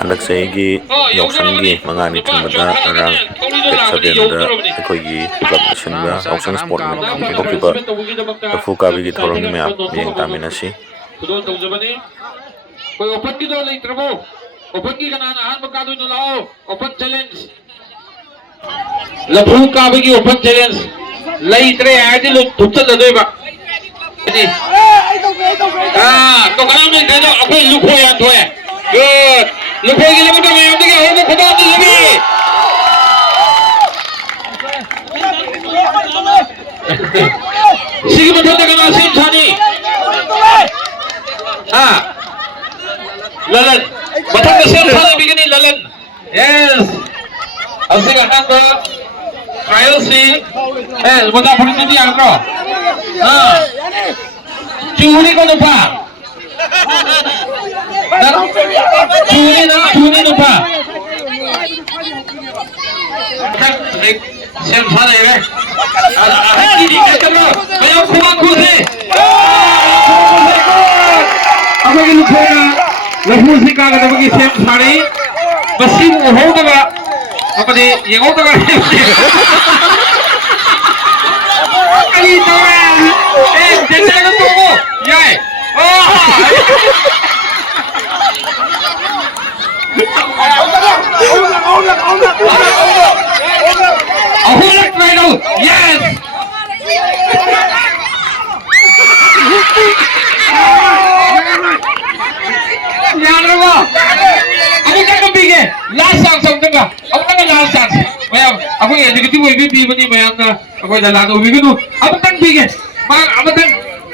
Handak chahigi yausanggi mangani thunbada rang date 7 da akhoi club sinba yausang sport hokiba fu kabigi thorong mya yeng taminasi Kudol tawjabani koi open ki do leitrabo open ki kana ahan bakadu no lao open challenge lafu kabigi open challenge leitre adi lo thupcha ladoi ba to kana me dedo akoi lukho ya thoe good lukho ki le mata me amdige ho khoda di lebi sigi mata kana sim thani Lalan, batang besar salah begini Lalan. Yes. Asik akan ke trial si. Mudah berhenti di angkro. Curi kau lupa. Curi lupa. Siap salah ya. Ini kan lo. Bayar kurang kursi. Aku ini lupa. Lafu sika kata bagi sem sari, besi muhau daga, apa di yang au daga. Kali tuan, jangan kan tunggu, ya. Aku nak try dulu, yes. Yang apa? Aku kan kepingin last chance tengah. Aku kan last chance. Mayam, aku yang jadi tiba ibu ni mayam na. Aku dah lalu ibu tu. Aku kan kepingin. Aku kan.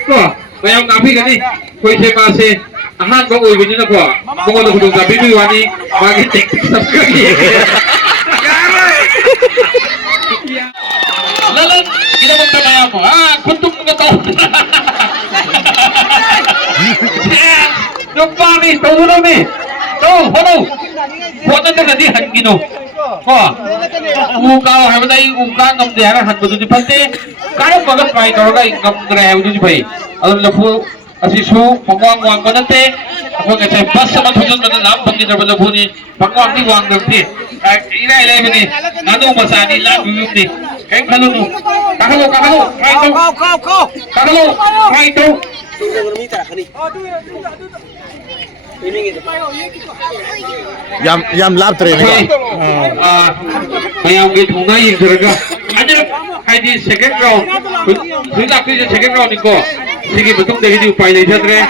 Tuh, mayam nabi kan ni. Kau siapa sih? Ahan kau ibu ni nak kau. Kau tu kudu nabi tu wani. Bagi tek sekali. Lalu kita minta mayam. Kuntum kau. Lupa ni, tahu dulu ni, tahu, bukan tu tadi hangino, ukau hebat ini ukau ngam dia kan betul di pantai, kalau bagus baik kalau kan ngam gerai betul di baik, alam lepu asisu penguang mana te, aku kata bas sama tujuan mana lam bagi terus lepu ni, penguang ni uang nanti, ini ni, nanti masa ni lam buyuk ni, kayak kalau tu, kakalo, kayak tu. Yam lap training. Mayam gitu nggak yang terga. Aja, hai di second round. Sudah aku di second round ni ko. Sigi betul dari di upaya ni jatre.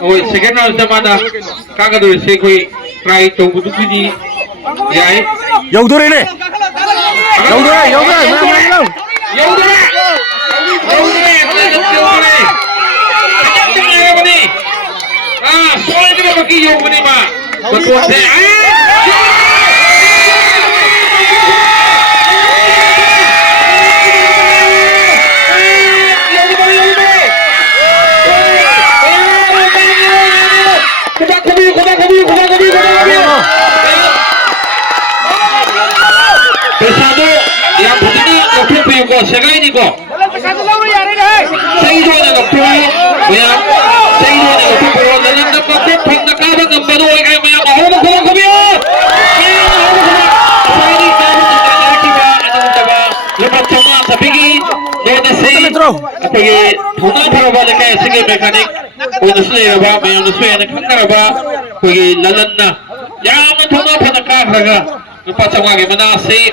Oh second round sama ada. Kakak tu sih koi try tu betul ni. Ya. Yaudore ni. Yaudore. Soalnya juga bagi yang ini mak, betul saya. Pesado yang begini, okey punya kau, sekarang ini kau. Saya itu ada doktor, yang saya itu ada doktor. Dalam dapat pengkabaran baru yang banyak orang kau. Saya ini kan kita ada coba lepas cuma tapi ini sih. Tapi thuna berapa lekai segi mekanik, unsur apa, unsur yang kena apa, pergi lalanna. Yang thuna pernah raga. Lepas cuma gimana sih?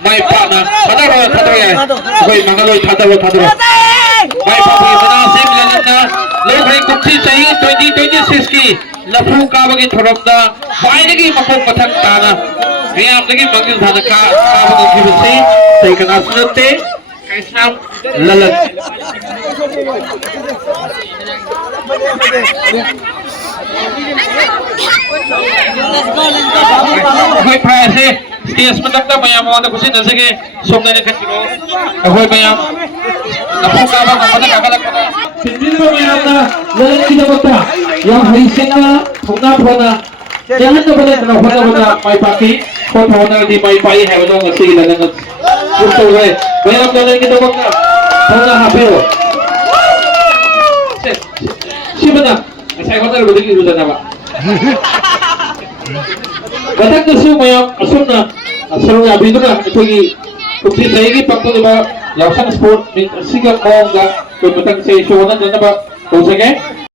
Mai pana, thadar ya. Koi mangaloi thadar. Mai pana gimana sih lalanna? Lepas kunci saya 2026 ki lafu ka bagi thoromda finally makong mathang tana riam lagi manggil thana ka bagi kibsi sai kana sunate kaisam lalat Hoi praise stage matam ta mayam wanda kusi nasige somne ne khachiro hoi mayam lafu ka bagi mathang ka Sendiri mayam na lalat kita bata yang hari sena thona jangan tu boleh thona mai paki ko thona di mai pai hai bano ngasi lalat betul hai mayam lalat kita bata thona hapero si mana saya kata boleh kiru dana pak ꯃꯊꯪꯗꯁꯨ ꯃꯌꯥꯝ ꯑꯁꯨꯝꯅ ꯁꯔꯨꯛ ꯌꯥꯕꯤꯗꯨꯅ ꯑꯩꯈꯣꯏꯒꯤ ꯀꯨꯝꯁꯤ ꯆꯍꯤꯒꯤ ꯄꯥꯡꯊꯣꯛꯂꯤꯕ ꯌꯥꯎꯁꯪ sport ꯃꯤꯠ ꯑꯁꯤꯒ ꯃꯑꯣꯡꯗ ꯑꯩꯈꯣꯏ ꯃꯊꯪꯁꯦ ꯁꯣ ꯍꯣꯠꯅꯗꯅꯕ ꯇꯧꯖꯒꯦ